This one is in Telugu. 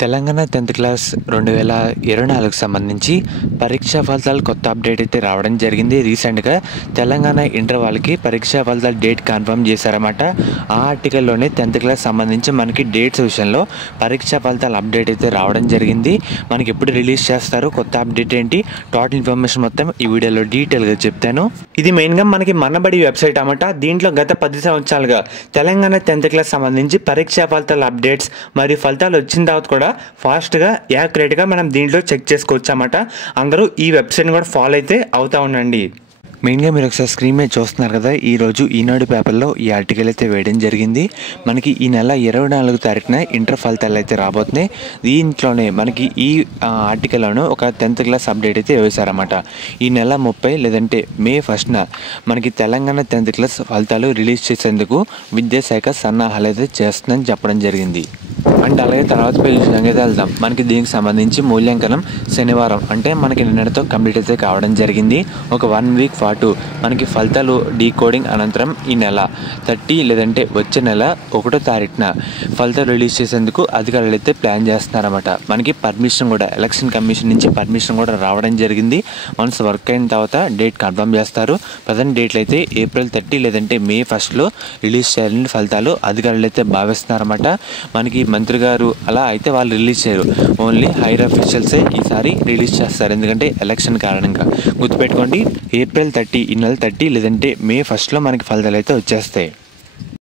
తెలంగాణ 10th క్లాస్ 2024కి సంబంధించి పరీక్షా ఫలితాలు కొత్త అప్డేట్ అయితే రావడం జరిగింది. రీసెంట్గా తెలంగాణ ఇంటర్ వాళ్ళకి పరీక్షా ఫలితాల డేట్ కన్ఫర్మ్ చేశారన్నమాట. ఆ ఆర్టికల్లోనే 10th క్లాస్ సంబంధించి మనకి డేట్స్ విషయంలో పరీక్షా ఫలితాల అప్డేట్ అయితే రావడం జరిగింది. మనకి ఎప్పుడు రిలీజ్ చేస్తారు, కొత్త అప్డేట్ ఏంటి, టోటల్ ఇన్ఫర్మేషన్ మొత్తం ఈ వీడియోలో డీటెయిల్గా చెప్తాను. ఇది మెయిన్గా మనకి మనబడి వెబ్సైట్ అన్నమాట. దీంట్లో గత 10 సంవత్సరాలుగా తెలంగాణ 10th క్లాస్ సంబంధించి పరీక్షా ఫలితాల అప్డేట్స్ మరియు ఫలితాలు వచ్చిన తర్వాత కూడా ఫాస్ట్గా యాక్యురేట్గా మనం దీంట్లో చెక్ చేసుకోవచ్చు అన్నమాట. అందరూ ఈ వెబ్సైట్ని కూడా ఫాలో అయితే అవుతా ఉండండి. మెయిన్గా మీరు ఒకసారి స్క్రీన్ మీద చూస్తున్నారు కదా, ఈరోజు ఈనాడు పేపర్లో ఈ ఆర్టికల్ అయితే వేయడం జరిగింది. మనకి ఈ నెల 24 తారీఖున ఇంటర్ ఫలితాలు అయితే రాబోతున్నాయి. దీంట్లోనే మనకి ఈ ఆర్టికల్లోనే ఒక 10th క్లాస్ అప్డేట్ అయితే వేశారన్నమాట. ఈ నెల 30 లేదంటే మే 1న మనకి తెలంగాణ 10th క్లాస్ ఫలితాలు రిలీజ్ చేసేందుకు విద్యాశాఖ సన్నాహాలు అయితే చేస్తుందని చెప్పడం జరిగింది. అండ్ అలాగే తర్వాత పేజీ సంగతి వెళ్దాం. మనకి దీనికి సంబంధించి మూల్యాంకనం శనివారం అంటే మనకి నిన్నటితో కంప్లీట్ అయితే కావడం జరిగింది. ఒక 1 వీక్ పాటు మనకి ఫలితాలు డీకోడింగ్ అనంతరం ఈ నెల 30 లేదంటే వచ్చే నెల 1వ తారీఖున ఫలితాలు రిలీజ్ చేసేందుకు అధికారులు అయితే ప్లాన్ చేస్తున్నారన్నమాట. మనకి పర్మిషన్ కూడా ఎలక్షన్ కమిషన్ నుంచి పర్మిషన్ కూడా రావడం జరిగింది. వన్స్ వర్క్ అయిన తర్వాత డేట్ కన్ఫర్మ్ చేస్తారు. ప్రజెంట్ డేట్లు అయితే ఏప్రిల్ 30 లేదంటే మే 1లో రిలీజ్ చేయాలని ఫలితాలు అధికారులు అయితే భావిస్తున్నారన్నమాట. మనకి మంత్రి గారు అలా అయితే వాళ్ళు రిలీజ్ చేయరు, ఓన్లీ హైర్ అఫీషియల్సే ఈసారి రిలీజ్ చేస్తారు. ఎందుకంటే ఎలక్షన్ కారణంగా గుర్తుపెట్టుకోండి, ఏప్రిల్ 30 ఈ నెల 30 లేదంటే మే 1లో మనకి ఫలితాలు అయితే వచ్చేస్తాయి.